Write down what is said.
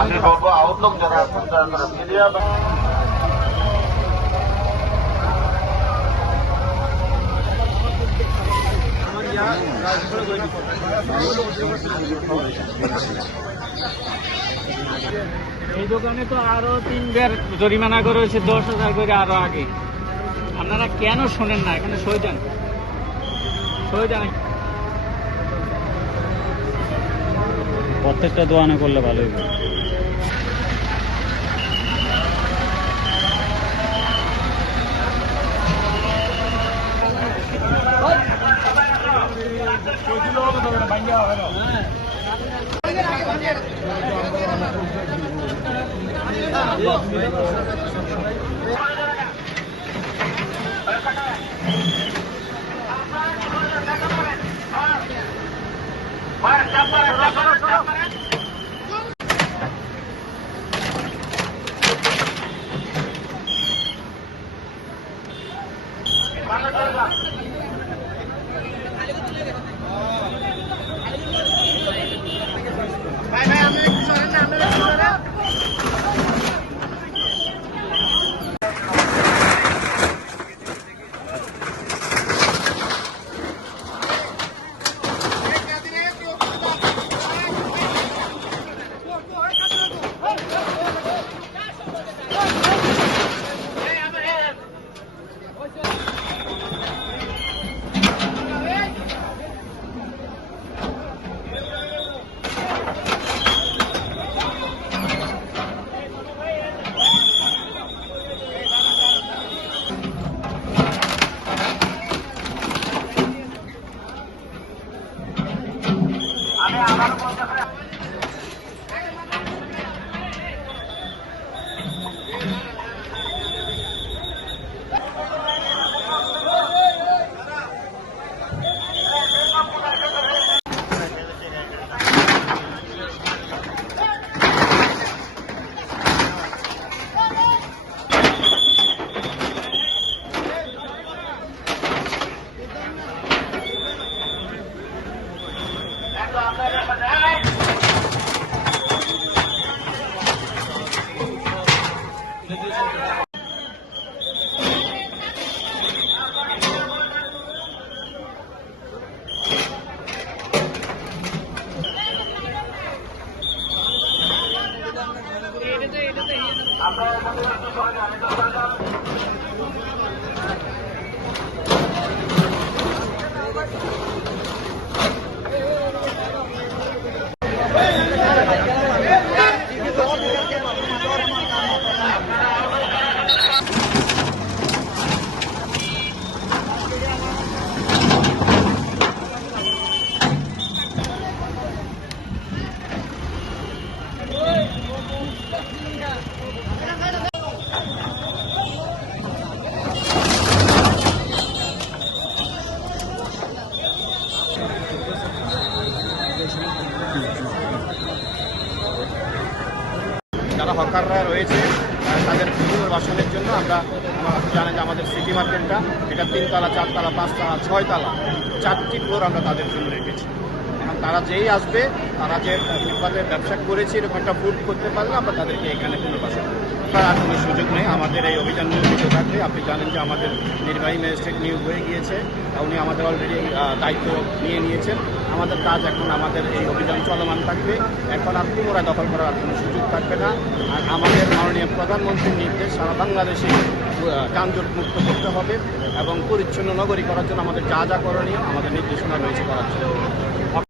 আমি বলবো আহত লোক যারা মিডিয়া এই দোকানে তো আরো 3বার জরিমানা করেছে 10,000 করে আরো আগে। আপনারা কেন শোনেন না? এখানে সই দেন, প্রত্যেকটা দোকানে করলে ভালো হইবে। যারা হকাররা রয়েছে তাদের পুনর্বাসনের জন্য আমরা জানি যে আমাদের সিটি মার্কেটটা এটা 3 তলা 4 তলা 5 তলা 6 তলা 4টি ফ্লোর আমরা তাদের জন্য রেখেছি। তারা যেই আসবে, তারা যে ফুটপাতে ব্যবসা করেছে এরকম একটা ফুড করতে পারলে আমরা তাদেরকে এখানে পুনর্বাসন করব। আর কোনো সুযোগ নেই, আমাদের এই অভিযান নিয়মিত থাকবে। আপনি জানেন যে আমাদের নির্বাহী ম্যাজিস্ট্রেট নিয়োগ হয়ে গিয়েছে, উনি আমাদের অলরেডি দায়িত্ব নিয়ে নিয়েছেন। আমাদের কাজ এখন আমাদের এই অভিযান চলমান থাকবে। এখন আর পুনরায় দখল করার আর কোনো সুযোগ থাকবে না। আর আমাদের মাননীয় প্রধানমন্ত্রীর নির্দেশ সারা বাংলাদেশে যানজট মুক্ত করতে হবে এবং পরিচ্ছন্ন নগরী করার জন্য আমাদের যা যা করণীয় আমাদের নির্দেশনা রয়েছে করার জন্য।